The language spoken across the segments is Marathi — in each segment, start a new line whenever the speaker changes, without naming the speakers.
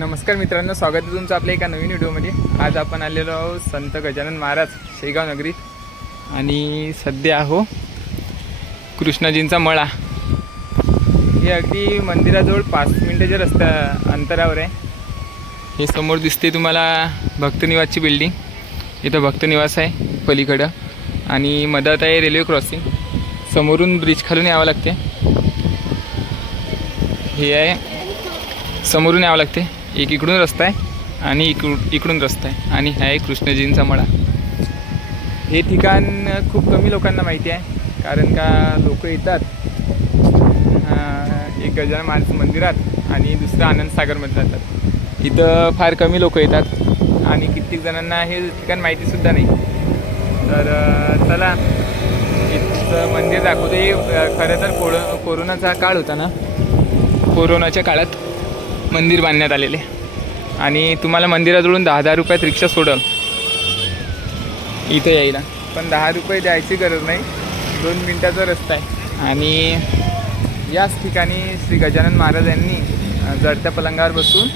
नमस्कार मित्रांनो स्वागत आहे तुमचं आपल्या एका नवीन व्हिडिओमध्ये. आज आपण आलेलो आहोत संत गजानन महाराज शेगाव नगरीत. आणि सध्या आहो कृष्णाजींचा मळा. हे अगदी मंदिराजवळ पाच मिनटाच्या रस्त्या अंतरावर आहे. हे समोर दिसते तुम्हाला भक्तनिवासची बिल्डिंग इथं भक्तनिवास आहे पलीकडं. आणि मधात आहे रेल्वे क्रॉसिंग समोरून ब्रिज खालून यावं लागते. हे आहे समोरून यावं लागते. एक इकडून रस्ता आहे आणि इकडून इकडून रस्ता आहे. आणि हा आहे कृष्णजींचा मळा. हे ठिकाण खूप कमी लोकांना माहिती आहे कारण का लोक येतात एक गजानन महाराज मंदिरात आणि दुसरं आनंद सागरमध्ये जातात. इथं फार कमी लोक येतात आणि कित्येक जणांना हे ठिकाण माहितीसुद्धा नाही. तर चला इथं मंदिर दाखवतो हे खरं तर कोरो कोरोनाचा काळ होता ना? कोरोनाच्या काळात मंदिर बांधण्यात आलेले. आणि तुम्हाला मंदिराजवळून दहा दहा रुपयात रिक्षा सोडल इथं यायला. पण दहा रुपये द्यायची गरज नाही. दोन मिनटाचा रस्ता आहे. आणि याच ठिकाणी श्री गजानन महाराज यांनी जडत्या पलंगावर बसून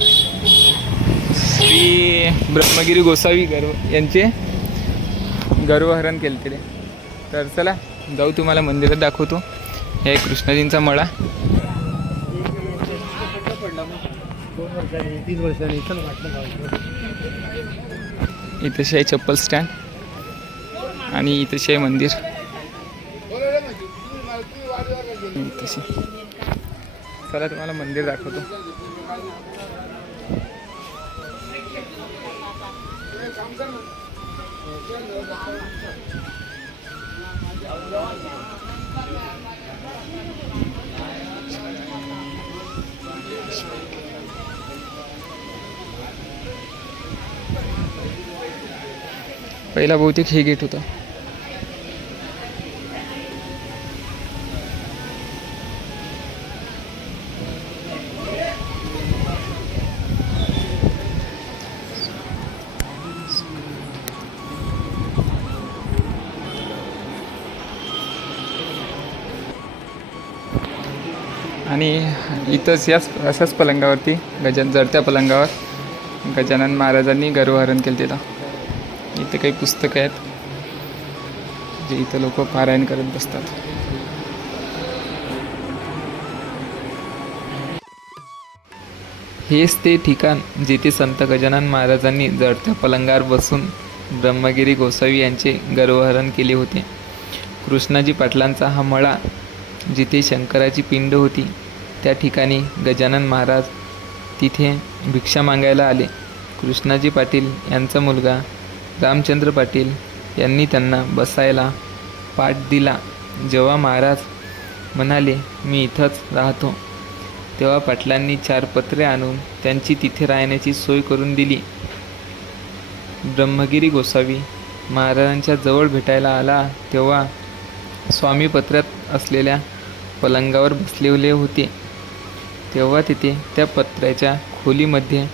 श्री ब्रह्मगिरी गोसावी गर्व यांचे गर्वहरण केले तर चला जाऊ तुम्हाला मंदिरात दाखवतो. हे कृष्णजींचा मळा.
वर्षांनी तीन वर्षांनी चल वाटलं
चप्पल स्टँड आणि इथेशी शे मंदिर. इथेशी चला तुम्हाला मंदिर दाखवतो. पहिला बहुतेक हे गेट होतं. आणि इथंच याच अशाच पलंगावरती गजान जडत्या पलंगावर गजानन महाराजांनी गर्वहरण केलं तिथं. इथे काही पुस्तकं आहेत जे इथं लोक पारायण करत बसतात. हेच ते ठिकाण जिथे संत गजानन महाराजांनी जडत्या पलंगावर बसून ब्रह्मगिरी गोसावी यांचे गर्वहरण केले होते. कृष्णाजी पाटलांचा हा मळा जिथे शंकराची पिंड होती त्या ठिकाणी गजानन महाराज तिथे भिक्षा मागायला आले. कृष्णाजी पाटील यांचा मुलगा रामचंद्र पाटील यांनी त्यांना बसायला पाठ दिला. जेव्हा महाराज म्हणाले मी इथंच राहतो. तेव्हा पाटलांनी चार पत्रे आणून त्यांची तिथे राहण्याची सोय करून दिली. ब्रह्मगिरी गोसावी महाराजांच्या जवळ भेटायला आला तेव्हा स्वामी पत्र्यात असलेल्या पलंगावर बसलेले होते. तेव्हा तिथे त्या पत्र्याच्या खोलीमध्ये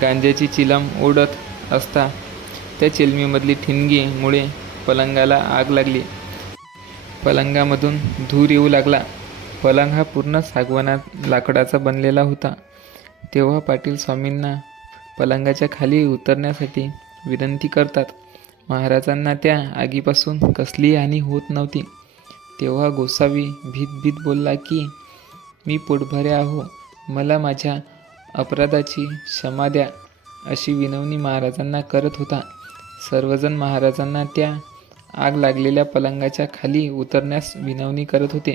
गांजाची चिलम ओढत असता त्या चिलमीमधली ठिणगीमुळे पलंगाला आग लागली. पलंगामधून धूर येऊ लागला. पलंग हा पूर्ण सागवानात लाकडाचा बनलेला होता. तेव्हा पाटील स्वामींना पलंगाच्या खाली उतरण्यासाठी विनंती करतात. महाराजांना त्या आगीपासून कसलीही हानी होत नव्हती. तेव्हा गोसावी भीत भीत बोलला की मी पोटभरे आहो. मला माझ्या अपराधाची क्षमा द्या अशी विनवणी महाराजांना करत होता. सर्वजण महाराजांना त्या आग लागलेल्या पलंगाच्या खाली उतरण्यास विनवणी करत होते.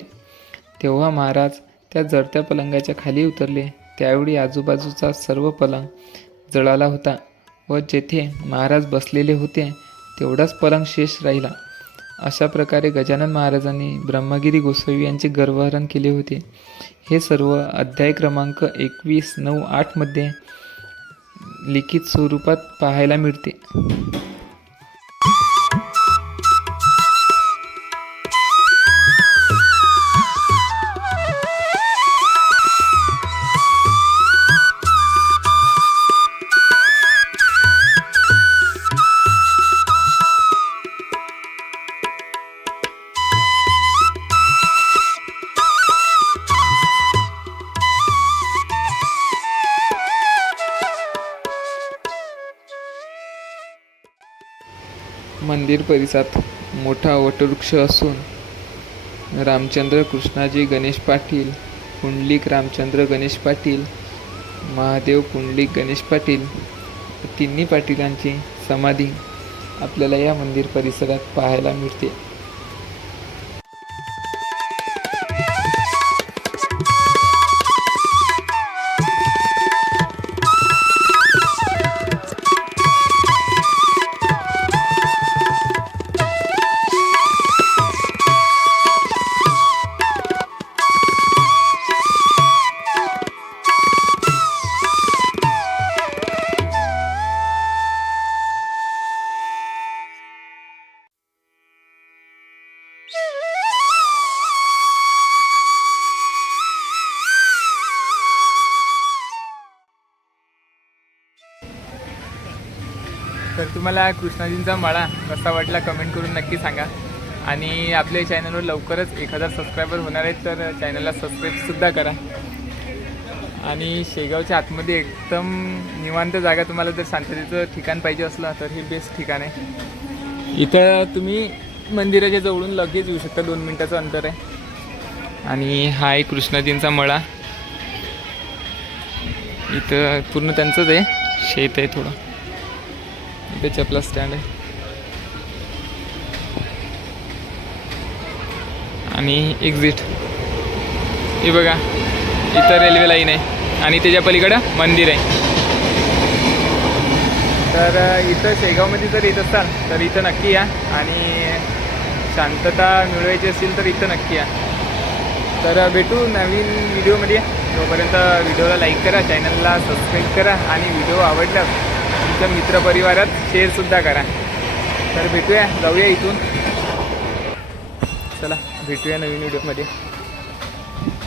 तेव्हा महाराज त्या जडत्या पलंगाच्या खाली उतरले. त्यावेळी आजूबाजूचा सर्व पलंग जळाला होता व जेथे महाराज बसलेले होते तेवढाच पलंग शेष राहिला. अशा प्रकारे गजानन महाराजांनी ब्रह्मगिरी गोसावी यांचे गर्वहरण केले होते. हे सर्व अध्याय क्रमांक एकवीस नऊ आठमध्ये लिखित स्वरूपात पाहायला मिळते. मंदिर परिसरात मोठा वटवृक्ष असून रामचंद्र कृष्णाजी गणेश पाटील पुंडलिक रामचंद्र गणेश पाटील महादेव पुंडलिक गणेश पाटील तिन्ही पाटीलांची समाधी आपल्याला या मंदिर परिसरात पाहायला मिळते.
तर तुम्हाला कृष्णाजींचा मळा कसा वाटला कमेंट करून नक्की सांगा. आणि आपल्या चॅनलवर लवकरच एक हजार सबस्क्रायबर होणार आहेत तर चॅनलला सबस्क्राईबसुद्धा करा. आणि शेगावच्या आतमध्ये एकदम निवांत जागा तुम्हाला जर शांततेचं ठिकाण पाहिजे असलं तर हे बेस्ट ठिकाण आहे. इथं तुम्ही मंदिराच्या जवळून लगेच येऊ शकता दोन मिनटाचं अंतर आहे.
आणि हा आहे कृष्णाजींचा मळा. इथं पूर्ण त्यांचंच आहे शेत आहे थोडं. इथे चपला स्टँड आहे. आणि एक्झिट हे बघा इथं रेल्वे लाईन आहे. आणि त्याच्या पलीकडं मंदिर आहे.
तर इथं शेगावमध्ये जर येत असाल तर इथं नक्की या. आणि शांतता मिळवायची असेल तर इथं नक्की या. तर भेटू नवीन व्हिडिओमध्ये तोपर्यंत व्हिडिओला लाईक करा चॅनलला सबस्क्राईब करा. आणि व्हिडिओ आवडल्यास तुमच्या मित्रपरिवारात शेअरसुद्धा करा. तर भेटूया जाऊया इथून. चला भेटूया नवीन व्हिडिओमध्ये